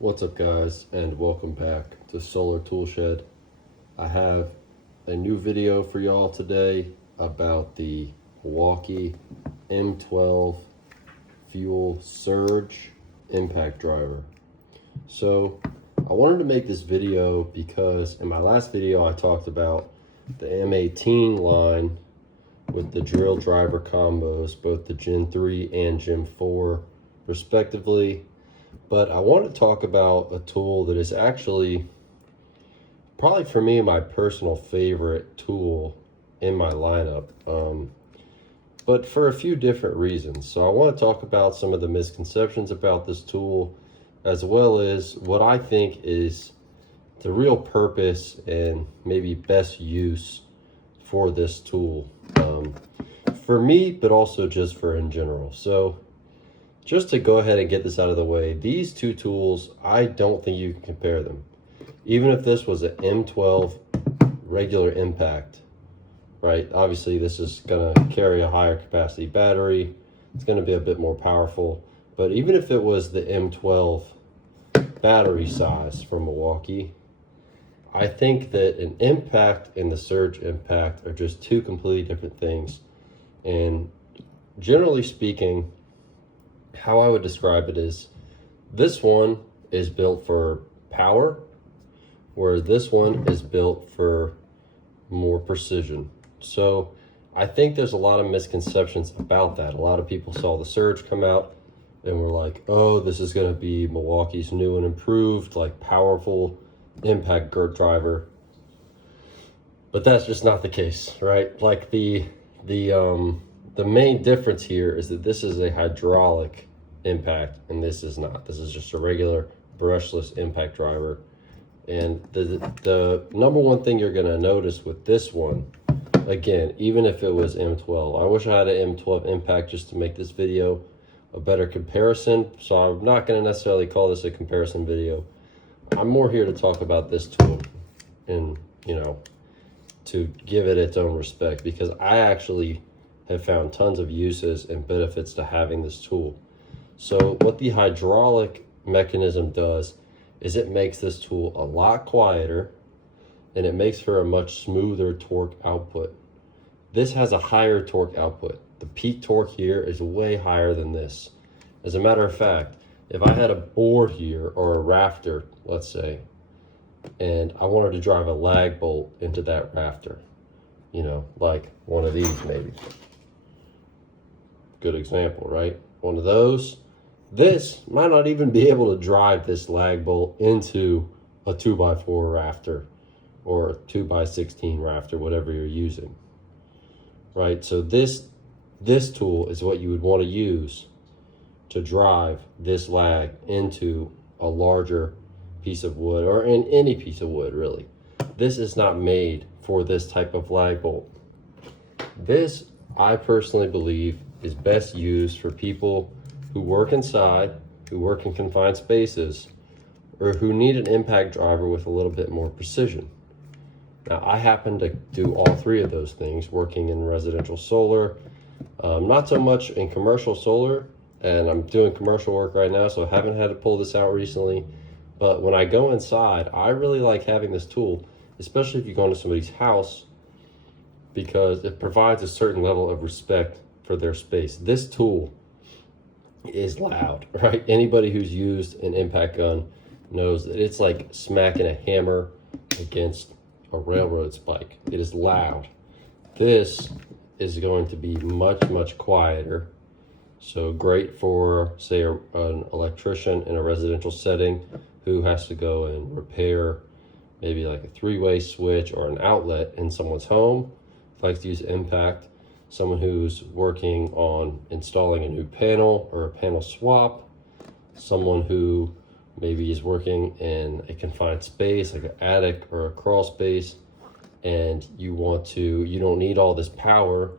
What's up, guys, and welcome back to Solar Tool Shed. I have a new video for y'all today about the Milwaukee M12 fuel surge impact driver. So I wanted to make this video because in my last video I talked about the M18 line with the drill driver combos, both the Gen 3 and Gen 4 respectively. But I want to talk about a tool that is actually probably for me my personal favorite tool in my lineup, but for a few different reasons. So I want to talk about some of the misconceptions about this tool, as well as what I think is the real purpose and maybe best use for this tool, for me, but also just for in general. So just to go ahead and get this out of the way, these two tools, I don't think you can compare them. Even if this was an M12 regular impact, right? Obviously, this is going to carry a higher capacity battery. It's going to be a bit more powerful. But even if it was the M12 battery size from Milwaukee, I think that an impact and the surge impact are just two completely different things. And generally speaking, how I would describe it is this one is built for power, where this one is built for more precision. So I think there's a lot of misconceptions about that. A lot of people saw the surge come out and were like, oh, this is going to be Milwaukee's new and improved, like, powerful impact driver. But that's just not the case, right? Like the main difference here is that this is a hydraulic impact and this is not. This is just a regular brushless impact driver. And the number one thing you're going to notice with this one, again, even if it was M12, I wish I had an M12 impact just to make this video a better comparison. So I'm not going to necessarily call this a comparison video. I'm more here to talk about this tool and, to give it its own respect, because I actually have found tons of uses and benefits to having this tool. So what the hydraulic mechanism does is it makes this tool a lot quieter and it makes for a much smoother torque output. This has a higher torque output. The peak torque here is way higher than this. As a matter of fact, if I had a board here or a rafter, let's say, and I wanted to drive a lag bolt into that rafter, like one of these maybe. Good example, right? One of those. This might not even be able to drive this lag bolt into a 2x4 rafter or a 2x16 rafter, whatever you're using, right? So this tool is what you would want to use to drive this lag into a larger piece of wood, or in any piece of wood, really. This is not made for this type of lag bolt. This, I personally believe, is best used for people who work inside, who work in confined spaces, or who need an impact driver with a little bit more precision. Now, I happen to do all three of those things, working in residential solar, not so much in commercial solar, and I'm doing commercial work right now, so I haven't had to pull this out recently. But when I go inside, I really like having this tool, especially if you go into somebody's house, because it provides a certain level of respect for their space. This tool is loud, right? Anybody who's used an impact gun knows that it's like smacking a hammer against a railroad spike. It is loud. This is going to be much, much quieter. So great for, say, an electrician in a residential setting who has to go and repair maybe like a three-way switch or an outlet in someone's home, likes to use impact. Someone who's working on installing a new panel or a panel swap, someone who maybe is working in a confined space like an attic or a crawl space, and you don't need all this power,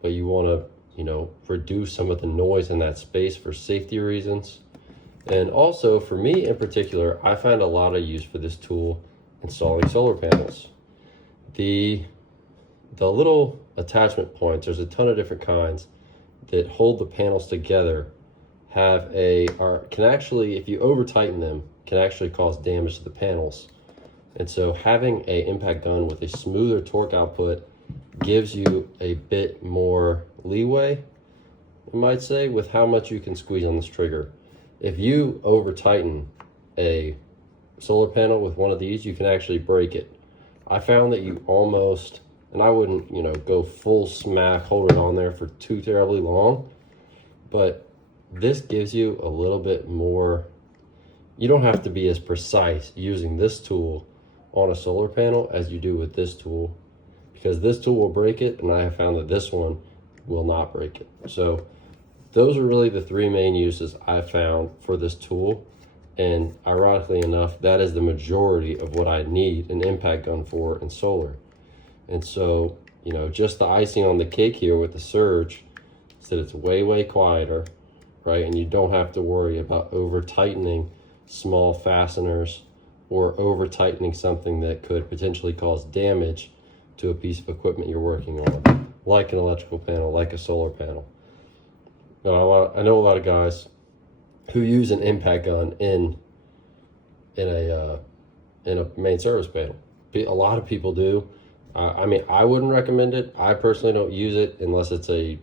but you want to reduce some of the noise in that space for safety reasons. And also for me in particular, I find a lot of use for this tool installing solar panels. The little attachment points, there's a ton of different kinds that hold the panels together can actually, if you over tighten them, can actually cause damage to the panels. And so having a impact gun with a smoother torque output gives you a bit more leeway, I might say, with how much you can squeeze on this trigger. If you over tighten a solar panel with one of these, you can actually break it. I found that you almost, and I wouldn't, go full smack, hold it on there for too terribly long, but this gives you a little bit more. You don't have to be as precise using this tool on a solar panel as you do with this tool, because this tool will break it, and I have found that this one will not break it. So those are really the three main uses I found for this tool. And ironically enough, that is the majority of what I need an impact gun for in solar. And so, just the icing on the cake here with the Surge is that it's way, way quieter, right? And you don't have to worry about over tightening small fasteners or over tightening something that could potentially cause damage to a piece of equipment you're working on, like an electrical panel, like a solar panel. Now, I know a lot of guys who use an impact gun in a main service panel. A lot of people do. I mean, I wouldn't recommend it. I personally don't use it unless it's a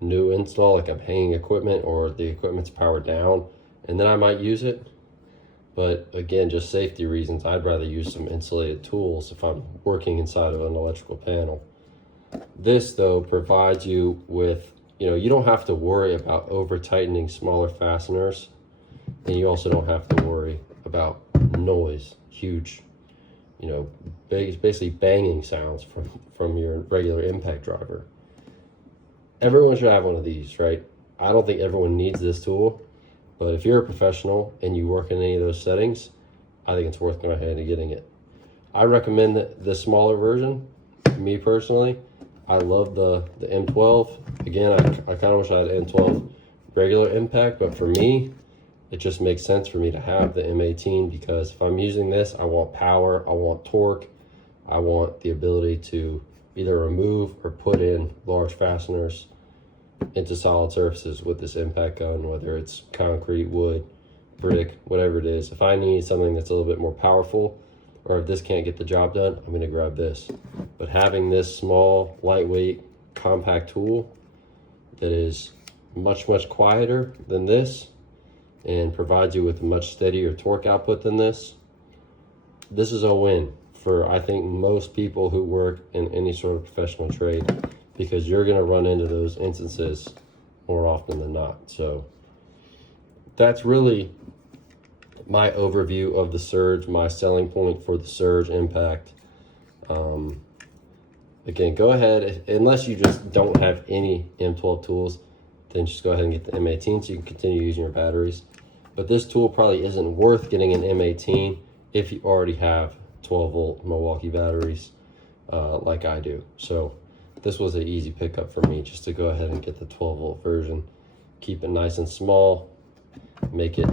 new install, like I'm hanging equipment or the equipment's powered down, and then I might use it. But again, just safety reasons, I'd rather use some insulated tools if I'm working inside of an electrical panel. This, though, provides you with, you don't have to worry about over tightening smaller fasteners, and you also don't have to worry about noise, huge, basically banging sounds from your regular impact driver. Everyone should have one of these, right? I don't think everyone needs this tool, but if you're a professional and you work in any of those settings, I think it's worth going ahead and getting it. I recommend the smaller version. Me personally, I love the M12. Again, I kind of wish I had M12 regular impact, but for me, it just makes sense for me to have the M18, because if I'm using this, I want power, I want torque, I want the ability to either remove or put in large fasteners into solid surfaces with this impact gun, whether it's concrete, wood, brick, whatever it is. If I need something that's a little bit more powerful, or if this can't get the job done, I'm going to grab this. But having this small, lightweight, compact tool that is much, much quieter than this and provides you with a much steadier torque output than this is a win for, I think, most people who work in any sort of professional trade, because you're going to run into those instances more often than not. So that's really my overview of the Surge, my selling point for the Surge Impact. Again, go ahead, unless you just don't have any M12 tools, then just go ahead and get the M18 so you can continue using your batteries. But this tool probably isn't worth getting an M18 if you already have 12-volt Milwaukee batteries like I do. So this was an easy pickup for me, just to go ahead and get the 12-volt version. Keep it nice and small, make it,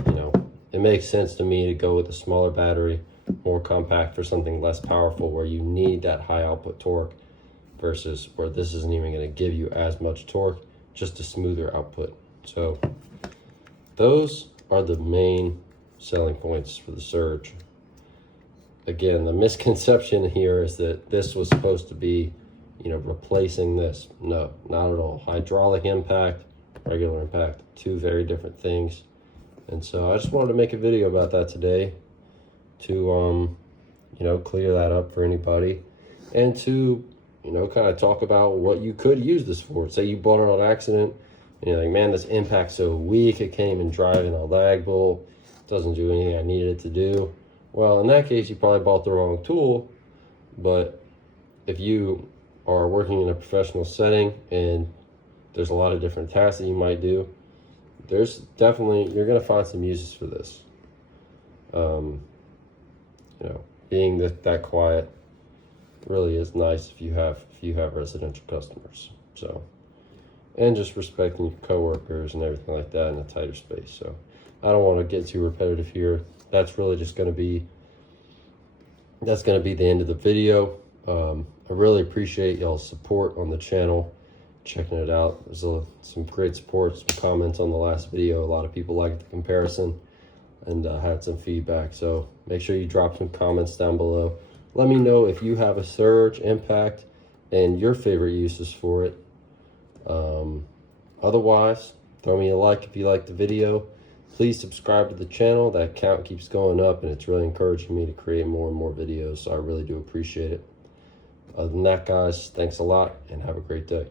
it makes sense to me to go with a smaller battery, more compact for something less powerful where you need that high output torque, versus where this isn't even going to give you as much torque, just a smoother output. So those are the main selling points for the Surge. Again, the misconception here is that this was supposed to be, replacing this. No, not at all. Hydraulic impact, regular impact, two very different things. And so I just wanted to make a video about that today to, clear that up for anybody, and to, kind of talk about what you could use this for. Say you bought it on accident, and you're like, man, this impact's so weak, it can't even drive in a lag bolt, doesn't do anything I needed it to do. Well, in that case, you probably bought the wrong tool. But if you are working in a professional setting and there's a lot of different tasks that you might do, there's definitely, you're going to find some uses for this. Being that quiet really is nice if you have residential customers. So, and just respecting your coworkers and everything like that in a tighter space. So I don't want to get too repetitive here. That's really just going to be the end of the video. I really appreciate y'all's support on the channel. checking it out. There's some great support, some comments on the last video. A lot of people liked the comparison and had some feedback. So make sure you drop some comments down below. Let me know if you have a surge, impact, and your favorite uses for it. Otherwise, throw me a like if you like the video. Please subscribe to the channel. That count keeps going up, and it's really encouraging me to create more and more videos, so I really do appreciate it. Other than that, guys, thanks a lot, and have a great day.